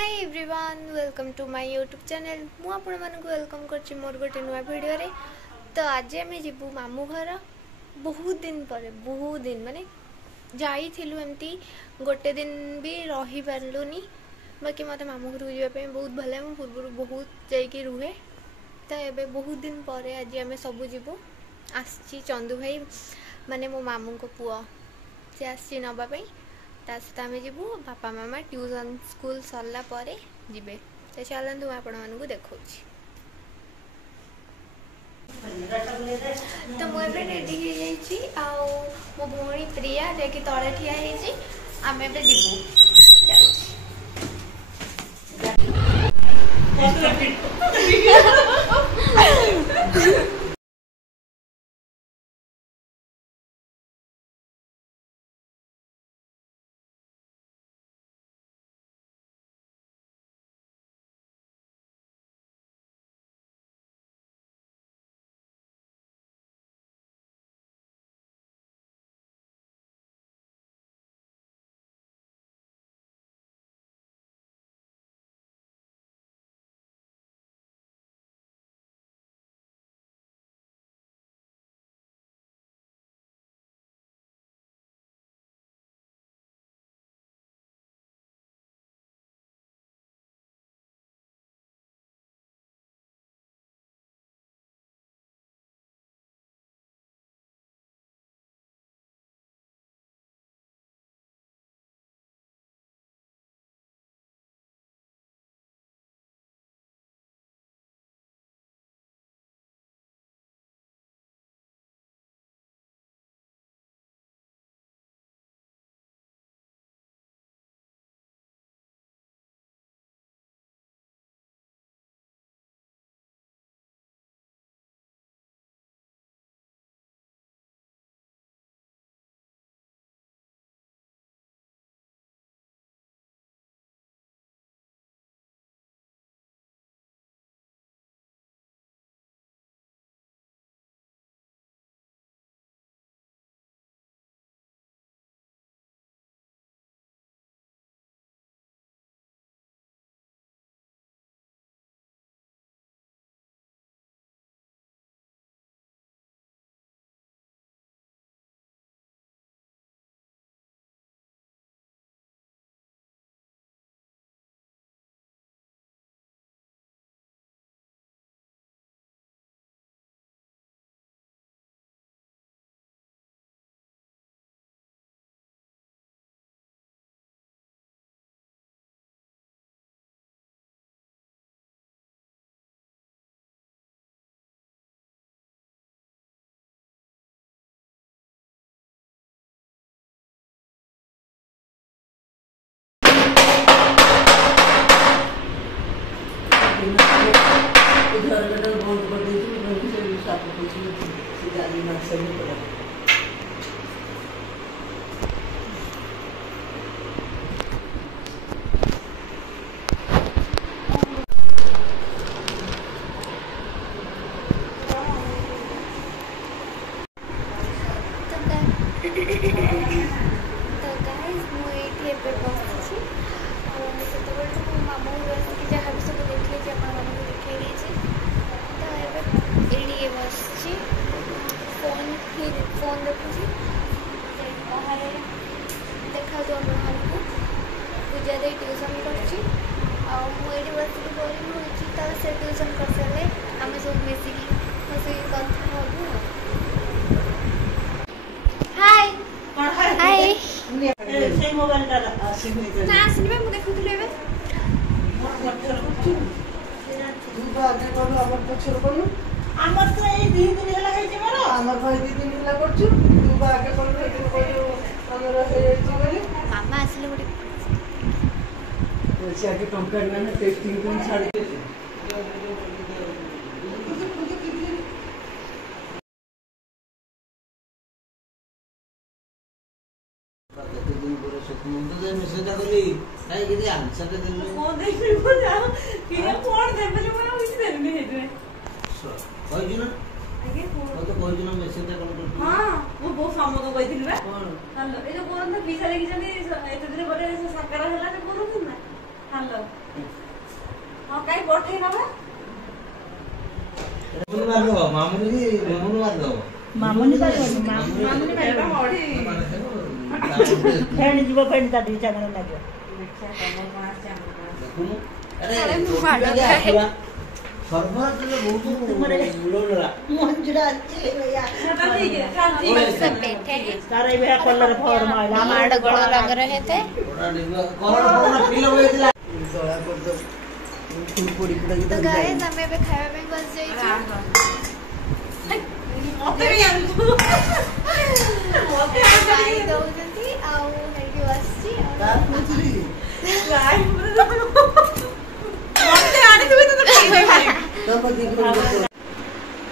Hi everyone welcome to my YouTube channel मु आपण मानक वेलकम करछि मोर गोटे नुआ वीडियो रे। तो आज आम जीवु मामू घर बहुत दिन माने जाइथिलु एमती गोटे दिन भी रही पारलुनी। बाकी मत मामू घर जावाई बहुत भल लागे। पूर्व बहुत जाइए रुहे तो ये बहुत दिन पर आज आम सब जीवु। आसी चंदू भाई माने मो मामू को पुआ से आसी नवाई सहित आम जीवु। बापा मामा ट्यूशन स्कूल सरला परे जिबे। तो चलतु आपण मानू देखा। तो मुझे रेडी हो मो भौणी प्रिया जैकि तले ठिया आम ए जीवु। तो गाइस मुझे बस मामू जहाँ भी सब देखिए देखी तो ये बस फोन फोन देखुची बाहर देखा तो पूजा दे ट्यूशन करची मुझे बस बोरिंग होती तो से ट्यूशन कर सारे आम सब मिसिकी कथा हबू। हाय हाय से मोबाइल टा आसीनी ना आसीनी मु देखुथले बे तू आगे कोन हमर पछर कोन हमर तो ए 2 दिन हला हे जे मोर हमर भाई 2 दिन हला करछु तू आगे कोन कोन हमर हे जे बोले मामा आसले बडी से आगे कंप्लेंट ना टेस्टिंग कोन छाड़ दे मुंडे मेसेज कली काई कि आंसर दे को देखि को जा कि कोन दे बले मैं उठी देनी हेतरे कोइ दिन आगे को तो कोइ दिन मेसेज कोन कर हां वो बहुत सामो तो कहिथिल बे कोन हेलो ए जो कोन तो पीछा लेके जने एते दिन बरे साकरा हला तो कोन ना हेलो କାଇଁ ପଠେଇ ନବା ମାମୁନି ମାରିଦବ ମାମୁନି ପାରିବନି ମାମୁନି ଏଟା ମଢି ଫେଣି ଯିବ ଫେଣି ତା ଦି ଚାମଚ ଲାଗିବ ଦେଖିଆ ତମ ଗାଁ ଚାମୁ ଦେଖୁନୁ ଆରେ ଆରେ ମୁଁ ମାଡ଼ ଖାଏ। ସର୍ଭରରେ ବହୁତ ଉଡ଼ଉଡଲା ମଞ୍ଜୁରା ଅଛି ଭैया ସେଟା ଠିକ है चल ठीक है सब बैठे हैं तारे भैया कलर फॉर माइला माड़ गोड़ लग रहे थे तो गाइस हमें भी खाया में बस जाई मते भी आनु मते गाई दउजंती आउ हेडी बसची गाय मते आनी तुबे तो ठीक है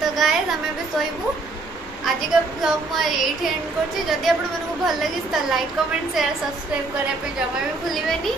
तो गाइस हमें भी सोइबू आज का ब्लॉग मैं एट एंड करछि जदी आपण मन को भल लगिस त लाइक कमेंट शेयर सब्सक्राइब करे पे जमा भी भूलिबेनी।